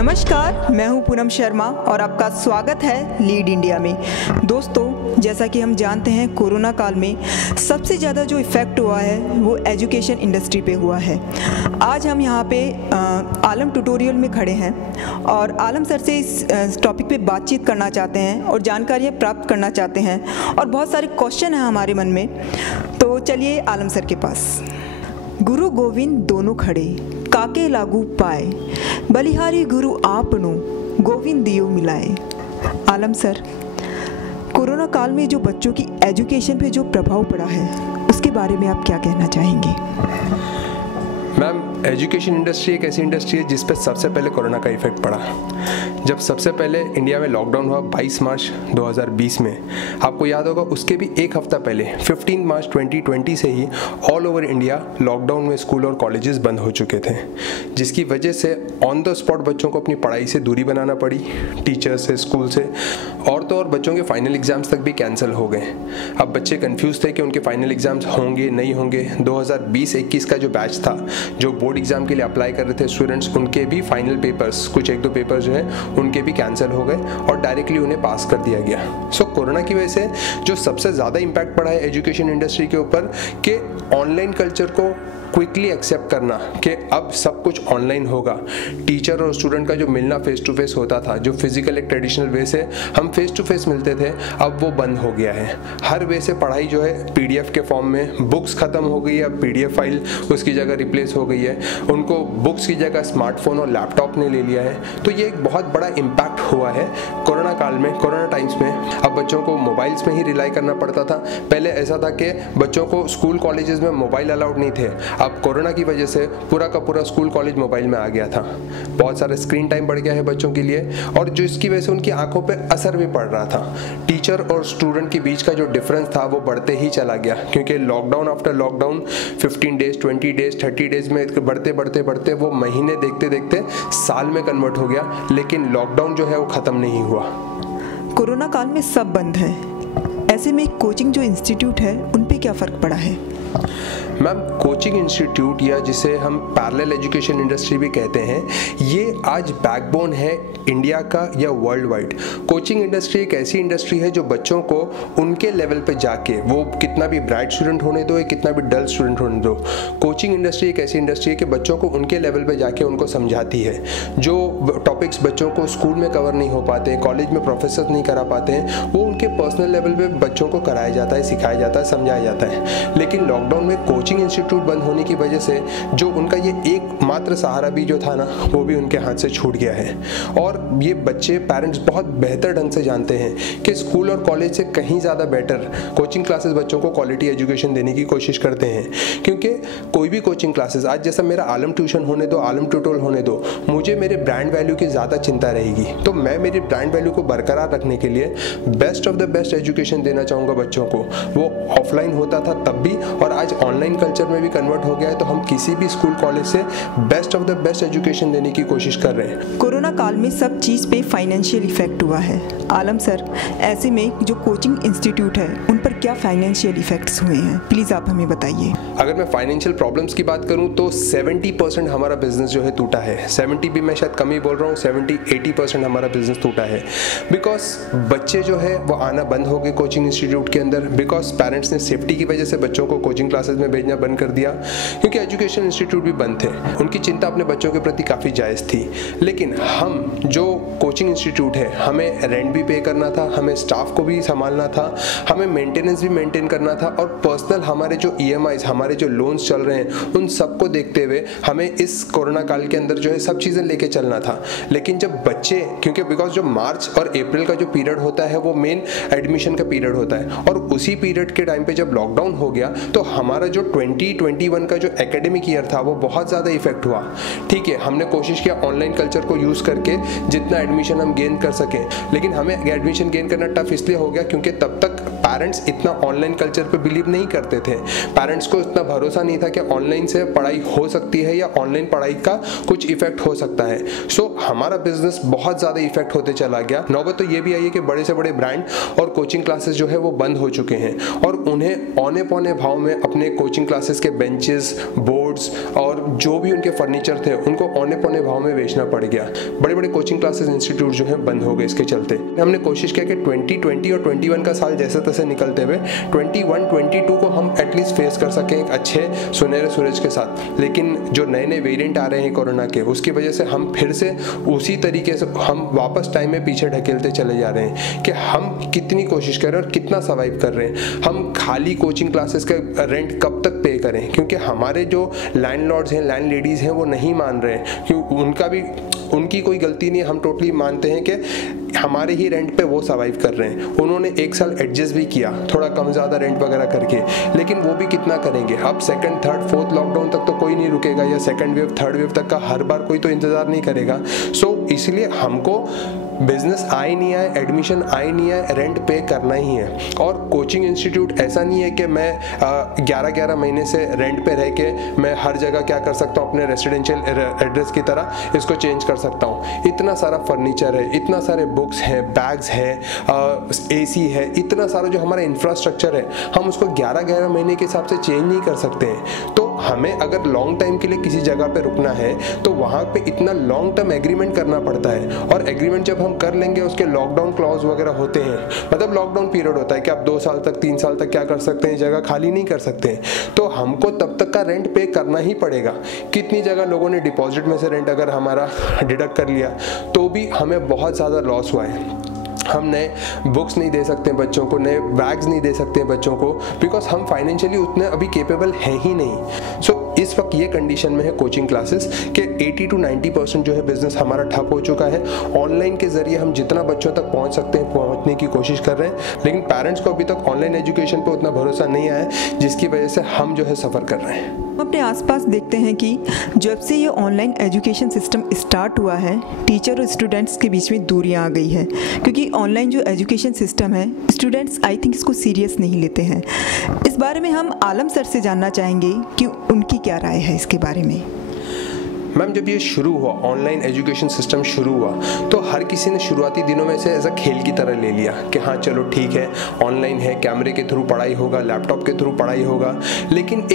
नमस्कार, मैं हूं पूनम शर्मा और आपका स्वागत है लीड इंडिया में। दोस्तों, जैसा कि हम जानते हैं कोरोना काल में सबसे ज़्यादा जो इफ़ेक्ट हुआ है वो एजुकेशन इंडस्ट्री पे हुआ है। आज हम यहाँ पे आलम ट्यूटोरियल में खड़े हैं और आलम सर से इस टॉपिक पे बातचीत करना चाहते हैं और जानकारियाँ प्राप्त करना चाहते हैं और बहुत सारे क्वेश्चन हैं हमारे मन में। तो चलिए आलम सर के पास। गुरु गोविंद दोनों खड़े काके लागू पाए, बलिहारी गुरु आपनो गोविंद दियो मिलाए। आलम सर, कोरोना काल में जो बच्चों की एजुकेशन पे जो प्रभाव पड़ा है उसके बारे में आप क्या कहना चाहेंगे? मैम, एजुकेशन इंडस्ट्री एक ऐसी इंडस्ट्री है जिस पर सबसे पहले कोरोना का इफेक्ट पड़ा। जब सबसे पहले इंडिया में लॉकडाउन हुआ 22 मार्च 2020 में, आपको याद होगा उसके भी एक हफ्ता पहले 15 मार्च 2020 से ही ऑल ओवर इंडिया लॉकडाउन में स्कूल और कॉलेजेस बंद हो चुके थे, जिसकी वजह से ऑन द स्पॉट बच्चों को अपनी पढ़ाई से दूरी बनाना पड़ी, टीचर से, स्कूल से, और तो और बच्चों के फाइनल एग्जाम्स तक भी कैंसिल हो गए। अब बच्चे कंफ्यूज थे कि उनके फाइनल एग्जाम्स होंगे नहीं होंगे। 2020-21 का जो बैच था, जो बोर्ड एग्जाम के लिए अप्लाई कर रहे थे स्टूडेंट्स, उनके भी फाइनल पेपर्स, कुछ एक दो पेपर्स जो है उनके भी कैंसिल हो गए और डायरेक्टली उन्हें पास कर दिया गया। सो कोरोना की वजह से जो सबसे ज़्यादा इम्पैक्ट पड़ा है एजुकेशन इंडस्ट्री के ऊपर कि ऑनलाइन कल्चर को क्विकली एक्सेप्ट करना कि अब सब कुछ ऑनलाइन होगा। टीचर और स्टूडेंट का जो मिलना फेस टू फेस होता था, जो फिजिकल एक ट्रेडिशनल वे से हम फेस टू फेस मिलते थे, अब वो बंद हो गया है। हर वे से पढ़ाई जो है पीडीएफ के फॉर्म में, बुक्स खत्म हो गई है, अब पीडीएफ फाइल उसकी जगह रिप्लेस हो गई है। उनको बुक्स की जगह स्मार्टफोन और लैपटॉप ने ले लिया है। तो ये एक बहुत बड़ा इम्पैक्ट हुआ है कोरोना काल में, कोरोना टाइम्स में। अब बच्चों को मोबाइल्स में ही रिलाई करना पड़ता था। पहले ऐसा था कि बच्चों को स्कूल कॉलेजेस में मोबाइल अलाउड नहीं थे। अब कोरोना की वजह से पूरा का पूरा स्कूल कॉलेज मोबाइल में आ गया था। बहुत सारा स्क्रीन टाइम बढ़ गया है बच्चों के लिए और जो इसकी वजह से उनकी आंखों पे असर भी पड़ रहा था। टीचर और स्टूडेंट के बीच का जो डिफरेंस था वो बढ़ते ही चला गया, क्योंकि lockdown after lockdown 15 days, 20 days, 30 days में बढ़ते बढ़ते बढ़ते वो महीने देखते देखते साल में कन्वर्ट हो गया। लेकिन लॉकडाउन जो है वो खत्म नहीं हुआ। कोरोना काल में सब बंद है, ऐसे में कोचिंग जो इंस्टीट्यूट है उन पे क्या फ़र्क पड़ा है? मैम, कोचिंग इंस्टीट्यूट या जिसे हम पैरेलल एजुकेशन इंडस्ट्री भी कहते हैं, ये आज बैकबोन है इंडिया का या वर्ल्ड वाइड। कोचिंग इंडस्ट्री एक ऐसी इंडस्ट्री है जो बच्चों को उनके लेवल पे जाके, वो कितना भी ब्राइट स्टूडेंट होने दो या कितना भी डल स्टूडेंट होने दो, कोचिंग इंडस्ट्री एक ऐसी इंडस्ट्री है कि बच्चों को उनके लेवल पे जाके उनको समझाती है। जो टॉपिक्स बच्चों को स्कूल में कवर नहीं हो पाते, कॉलेज में प्रोफेसर नहीं करा पाते हैं, वो उनके पर्सनल लेवल पे बच्चों को कराया जाता है, सिखाया जाता है, समझाया जाता है। लेकिन लॉकडाउन में कोचिंग इंस्टीट्यूट बंद होने की वजह से जो उनका ये एकमात्र सहारा भी जो था ना, वो भी उनके हाथ से छूट गया है। और ये बच्चे, पेरेंट्स बहुत बेहतर ढंग से जानते हैं कि स्कूल और कॉलेज से कहीं ज़्यादा बेटर कोचिंग क्लासेस बच्चों को क्वालिटी एजुकेशन देने की कोशिश करते हैं। क्योंकि कोई भी कोचिंग क्लासेस, आज जैसा मेरा आलम ट्यूशन होने दो, आलम ट्यूटोरियल होने दो, मुझे मेरे ब्रांड वैल्यू की ज़्यादा चिंता रहेगी। तो मैं मेरी ब्रांड वैल्यू को बरकरार रखने के लिए best of the best education देना चाहूँगा बच्चों को। वो ऑफलाइन होता था तब भी और आज ऑनलाइन कल्चर में भी कन्वर्ट हो गया है। तो हम किसी भी स्कूल कॉलेज से best of the best education देने की कोशिश कर रहे हैं। कोरोना काल में सब चीज़ पे फाइनेंशियल इफेक्ट हुआ है। आलम सर, ऐसे में जो कोचिंग इंस्टीट्यूट है उन पर क्या फाइनेंशियल इफेक्ट्स हुए हैं, प्लीज़ आप हमें बताइए। अगर मैं फाइनेंशियल प्रॉब्लम्स की बात करूं तो 70% हमारा बिजनेस जो है टूटा है। 70 भी मैं शायद कम ही बोल रहा हूँ, 70-80% हमारा बिजनेस टूटा है। बिकॉज बच्चे जो है वो आना बंद हो गए कोचिंग इंस्टीट्यूट के अंदर, बिकॉज पेरेंट्स ने सेफ्टी की वजह से बच्चों को कोचिंग क्लासेस में भेजना बंद कर दिया, क्योंकि एजुकेशन इंस्टीट्यूट भी बंद थे। उनकी चिंता अपने बच्चों के प्रति काफ़ी जायज़ थी। लेकिन हम जो कोचिंग इंस्टीट्यूट है, हमें रेंट भी पे करना था, हमें स्टाफ को भी संभालना था, हमें मेंटेनेंस भी मेंटेन करना था और पर्सनल हमारे जो EMIs, हमारे जो लोन्स चल रहे हैं, उन सबको देखते हुए हमें इस कोरोना काल के अंदर जो है सब चीज़ें लेके चलना था। लेकिन जब बच्चे, क्योंकि बिकॉज जो मार्च और अप्रैल का जो पीरियड होता है वो मेन एडमिशन का पीरियड होता है, और उसी पीरियड के टाइम पे जब लॉकडाउन हो गया तो हमारा जो 2021 का जो एकेडमिक ईयर था वो बहुत ज़्यादा इफेक्ट हुआ। ठीक है, हमने कोशिश किया ऑनलाइन कल्चर को यूज़ करके जितना एडमिशन हम गेन कर सकें, लेकिन हमें एडमिशन गेन करना टफ इसलिए हो गया क्योंकि तब तक पेरेंट्स इतना ऑनलाइन कल्चर पे बिलीव नहीं करते थे। पेरेंट्स को इतना भरोसा नहीं था कि ऑनलाइन से पढ़ाई हो सकती है या ऑनलाइन पढ़ाई का कुछ इफेक्ट हो सकता है। सो हमारा बिजनेस बहुत ज़्यादा इफेक्ट होते चला गया। नौबत तो ये भी आई है कि बड़े से बड़े ब्रांड और कोचिंग क्लासेस जो है वो बंद हो चुके हैं और उन्हें औने पौने भाव में अपने कोचिंग क्लासेस के बेंचेस, बोर्ड्स और जो भी उनके फर्नीचर थे उनको औने पौने भाव में बेचना पड़ गया। बड़े बड़े कोचिंग क्लासेस, इंस्टीट्यूट जो है बंद हो गए इसके चलते। हमने कोशिश किया कि 2020 और 21 का साल जैसे तैसे निकलते हुए 21-22 को हम एटलीस्ट फेस कर सकें एक अच्छे सुनहरे सूरज के साथ। लेकिन जो नए नए वेरिएंट आ रहे हैं कोरोना के, उसकी वजह से हम फिर से उसी तरीके से हम वापस टाइम में पीछे ढकेलते चले जा रहे हैं कि हम कितनी कोशिश कर रहे हैं और कितना सर्वाइव कर रहे हैं। हम खाली कोचिंग क्लासेस का रेंट कब तक पे करें, क्योंकि हमारे जो लैंडलॉर्ड्स हैं, लैंड लेडीज़ हैं, वो नहीं मान रहे हैं, क्योंकि उनकी कोई गलती नहीं। हम टोटली मानते हैं कि हमारे ही रेंट पे वो सर्वाइव कर रहे हैं। उन्होंने एक साल एडजस्ट भी किया थोड़ा कम ज़्यादा रेंट वगैरह करके, लेकिन वो भी कितना करेंगे। अब सेकंड, थर्ड, फोर्थ लॉकडाउन तक तो कोई नहीं रुकेगा, या सेकंड वेव, थर्ड वेव तक का हर बार कोई तो इंतज़ार नहीं करेगा। सो इसलिए हमको बिजनेस आए नहीं आए, एडमिशन आए नहीं आए, रेंट पे करना ही है। और कोचिंग इंस्टीट्यूट ऐसा नहीं है कि मैं 11-11 महीने से रेंट पे रह के मैं हर जगह क्या कर सकता हूँ, अपने रेसिडेंशियल एड्रेस की तरह इसको चेंज कर सकता हूँ। इतना सारा फर्नीचर है, इतना सारे बुक्स हैं, बैग्स है, AC है, इतना सारा जो हमारा इंफ्रास्ट्रक्चर है, हम उसको 11-11 महीने के हिसाब से चेंज नहीं कर सकते हैं। तो हमें अगर लॉन्ग टाइम के लिए किसी जगह पे रुकना है तो वहाँ पे इतना लॉन्ग टर्म एग्रीमेंट करना पड़ता है। और एग्रीमेंट जब हम कर लेंगे, उसके लॉकडाउन क्लॉज वगैरह होते हैं, मतलब लॉकडाउन पीरियड होता है कि आप 2 साल तक, 3 साल तक क्या कर सकते हैं, जगह खाली नहीं कर सकते हैं। तो हमको तब तक का रेंट पे करना ही पड़ेगा। कितनी जगह लोगों ने डिपॉजिट में से रेंट अगर हमारा डिडक्ट कर लिया तो भी हमें बहुत ज़्यादा लॉस हुआ है। हम नए बुक्स नहीं दे सकते बच्चों को, नए बैग्स नहीं दे सकते बच्चों को, बिकॉज हम फाइनेंशियली उतने अभी केपेबल हैं ही नहीं। सो इस वक्त ये कंडीशन में है कोचिंग क्लासेस के 80 to 90% जो है बिजनेस हमारा ठप हो चुका है। ऑनलाइन के जरिए हम जितना बच्चों तक पहुंच सकते हैं पहुंचने की कोशिश कर रहे हैं, लेकिन पेरेंट्स को अभी तक ऑनलाइन एजुकेशन पे उतना भरोसा नहीं आया, जिसकी वजह से हम जो है सफ़र कर रहे हैं। हम अपने आसपास देखते हैं कि जब से ये ऑनलाइन एजुकेशन सिस्टम स्टार्ट हुआ है, टीचर और स्टूडेंट्स के बीच में दूरियां आ गई है, क्योंकि ऑनलाइन जो एजुकेशन सिस्टम है, स्टूडेंट्स आई थिंक इसको सीरियस नहीं लेते हैं। इस बारे में हम आलम सर से जानना चाहेंगे कि उनकी क्या राय है इसके बारे में। मैम, जब ये शुरू हुआ, ऑनलाइन एजुकेशन सिस्टम शुरू हुआ, तो हर किसी ने शुरुआती दिनों में से ऐसा खेल की तरह ले लिया कि हाँ चलो ठीक है, ऑनलाइन है, कैमरे के थ्रू पढ़ाई होगा, लैपटॉप के थ्रू पढ़ाई होगा। लेकिन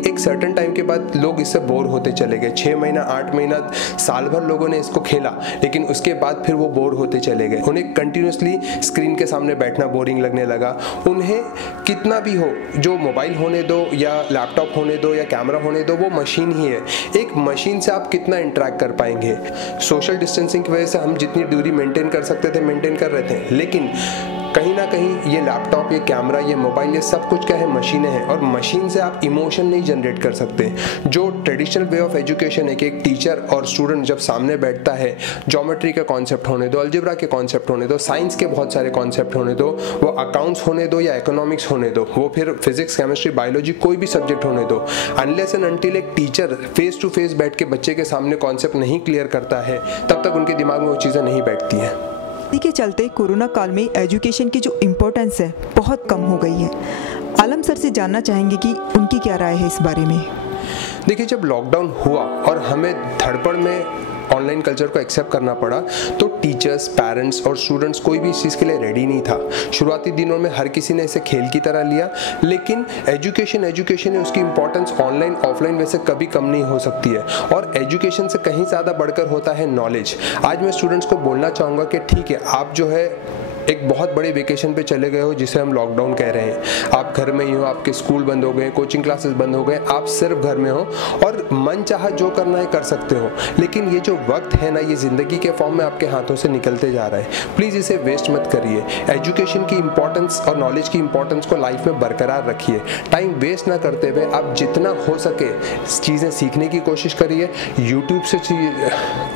एक सर्टेन टाइम के बाद लोग इससे बोर होते चले गए। 6 महीना, 8 महीना, साल भर लोगों ने इसको खेला, लेकिन उसके बाद फिर वो बोर होते चले गए। उन्हें कंटिन्यूसली स्क्रीन के सामने बैठना बोरिंग लगने लगा। उन्हें कितना भी हो, जो मोबाइल होने दो या लैपटॉप होने दो या कैमरा होने दो, वो मशीन ही है। एक मशीन से आप कितना इंटरेक्ट कर पाएंगे। सोशल डिस्टेंसिंग की वजह से हम जितनी दूरी मेंटेन कर सकते थे मेंटेन कर रहे थे, लेकिन कहीं ना कहीं ये लैपटॉप, ये कैमरा, ये मोबाइल, ये सब कुछ क्या है, मशीनें हैं। और मशीन से आप इमोशन नहीं जनरेट कर सकते। जो ट्रेडिशनल वे ऑफ एजुकेशन है कि एक टीचर और स्टूडेंट जब सामने बैठता है, ज्योमेट्री का कॉन्सेप्ट होने दो, अलजेब्रा के कॉन्सेप्ट होने दो, साइंस के बहुत सारे कॉन्सेप्ट होने दो, वो अकाउंट्स होने दो या इकोनॉमिक्स होने दो, वो फिर फिजिक्स, केमिस्ट्री, बायोलॉजी, कोई भी सब्जेक्ट होने दो, अनलेस एंड अनटिल एक टीचर फेस टू फेस बैठ के बच्चे के सामने कॉन्सेप्ट नहीं क्लियर करता है, तब तक उनके दिमाग में वो चीज़ें नहीं बैठती हैं। इसी के चलते कोरोना काल में एजुकेशन की जो इम्पोर्टेंस है बहुत कम हो गई है। आलम सर से जानना चाहेंगे कि उनकी क्या राय है इस बारे में। देखिए, जब लॉकडाउन हुआ और हमें धड़पड़ में ऑनलाइन कल्चर को एक्सेप्ट करना पड़ा, तो टीचर्स, पेरेंट्स और स्टूडेंट्स कोई भी इस चीज़ के लिए रेडी नहीं था। शुरुआती दिनों में हर किसी ने इसे खेल की तरह लिया, लेकिन एजुकेशन है, उसकी इंपॉर्टेंस ऑनलाइन ऑफलाइन वैसे कभी कम नहीं हो सकती है। और एजुकेशन से कहीं ज़्यादा बढ़कर होता है नॉलेज। आज मैं स्टूडेंट्स को बोलना चाहूँगा कि ठीक है, आप जो है एक बहुत बड़े वेकेशन पे चले गए हो जिसे हम लॉकडाउन कह रहे हैं। आप घर में ही हो, आपके स्कूल बंद हो गए, कोचिंग क्लासेस बंद हो गए, आप सिर्फ घर में हो और मन चाहा जो करना है कर सकते हो। लेकिन ये जो वक्त है ना, ये ज़िंदगी के फॉर्म में आपके हाथों से निकलते जा रहा है। प्लीज़ इसे वेस्ट मत करिए। एजुकेशन की इंपॉर्टेंस और नॉलेज की इंपॉर्टेंस को लाइफ में बरकरार रखिए। टाइम वेस्ट ना करते हुए आप जितना हो सके चीज़ें सीखने की कोशिश करिए। यूट्यूब से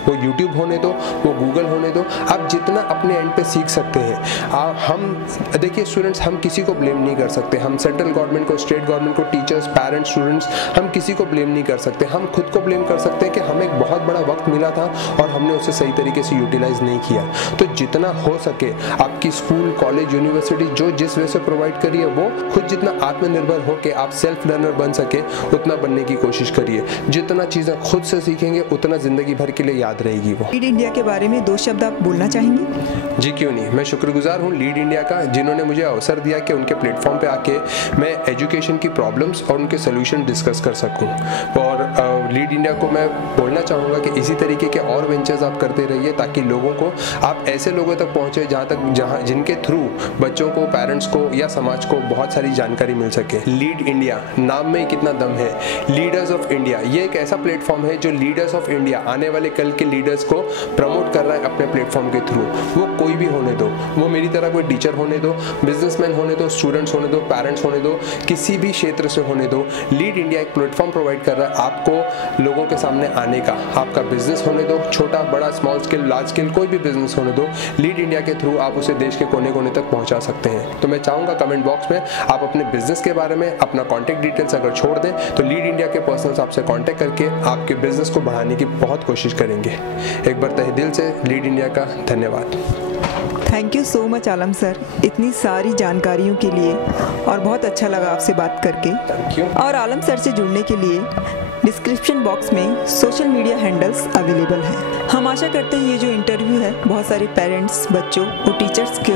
वो यूट्यूब होने दो, वो गूगल होने दो, आप जितना अपने एंड पे सीख सकते हैं। हम देखिए स्टूडेंट्स, हम किसी को ब्लेम नहीं कर सकते। हम सेंट्रल गवर्नमेंट को, स्टेट गवर्नमेंट को, टीचर्स, पेरेंट्स, स्टूडेंट्स, हम किसी को ब्लेम नहीं कर सकते। हम खुद को ब्लेम कर सकते हैं कि हमें एक बहुत बड़ा वक्त मिला था और हमने उसे सही तरीके से यूटिलाइज नहीं किया। तो जितना हो सके आपकी स्कूल, कॉलेज, यूनिवर्सिटी जो जिस वे से प्रोवाइड करिए, वो खुद जितना आत्मनिर्भर हो के आप सेल्फ लर्नर बन सके उतना बनने की कोशिश करिए। जितना चीज़ें खुद से सीखेंगे उतना जिंदगी भर के लिए याद रहेगी वो। लीड इंडिया के बारे में 2 शब्द आप बोलना चाहेंगे? जी क्यों नहीं, मैं शुक्रगुजार शुक्रगुजार हूँ लीड इंडिया का, जिन्होंने मुझे अवसर दिया कि उनके प्लेटफॉर्म पे आके मैं एजुकेशन की प्रॉब्लम्स और उनके सोल्यूशन डिस्कस कर सकूँ। और लीड इंडिया को मैं बोलना चाहूँगा कि इसी तरीके के और वेंचर्स आप करते रहिए, ताकि लोगों को आप ऐसे लोगों तक पहुँचे जिनके थ्रू बच्चों को, पेरेंट्स को या समाज को बहुत सारी जानकारी मिल सके। लीड इंडिया नाम में कितना दम है। लीडर्स ऑफ इंडिया ये एक ऐसा प्लेटफॉर्म है जो लीडर्स ऑफ इंडिया, आने वाले कल के लीडर्स को प्रमोट कर रहा है अपने प्लेटफॉर्म के थ्रू। वो कोई भी होने दो, वो मेरी तरह कोई टीचर होने दो, बिजनेसमैन होने दो, स्टूडेंट्स होने दो, पेरेंट्स होने दो, किसी भी क्षेत्र से होने दो, लीड इंडिया एक प्लेटफॉर्म प्रोवाइड कर रहा है आपको लोगों के सामने आने का। आपका बिजनेस होने दो, छोटा बड़ा, स्मॉल स्केल, लार्ज स्केल, कोई भी बिजनेस होने दो, लीड इंडिया के थ्रू आप उसे देश के कोने कोने तक पहुंचा सकते हैं। तो मैं चाहूंगा कमेंट बॉक्स में आप अपने बिजनेस के बारे में अपना कॉन्टैक्ट डिटेल्स अगर छोड़ दें तो लीड इंडिया के पर्सनल्स आपसे कॉन्टैक्ट करके आपके बिजनेस को बढ़ाने की बहुत कोशिश करेंगे। एक बार तहे दिल से लीड इंडिया का धन्यवाद। Thank you so much Alam sir, इतनी सारी जानकारियों के लिए, और बहुत अच्छा लगा आपसे बात करके। Thank you. और आलम सर से जुड़ने के लिए डिस्क्रिप्शन बॉक्स में सोशल मीडिया हैंडल्स अवेलेबल हैं। हम आशा करते हैं ये जो इंटरव्यू है बहुत सारे पेरेंट्स, बच्चों और टीचर्स को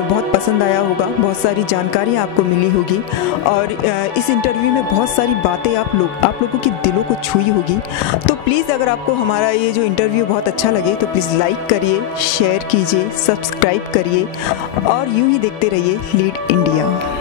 बहुत पसंद आया होगा, बहुत सारी जानकारी आपको मिली होगी, और इस इंटरव्यू में बहुत सारी बातें आप लोगों के दिलों को छुई होगी। तो प्लीज़ अगर आपको हमारा ये जो इंटरव्यू बहुत अच्छा लगे तो प्लीज़ लाइक करिए, शेयर कीजिए, सब्सक्राइब करिए और यूँ ही देखते रहिए लीड इंडिया।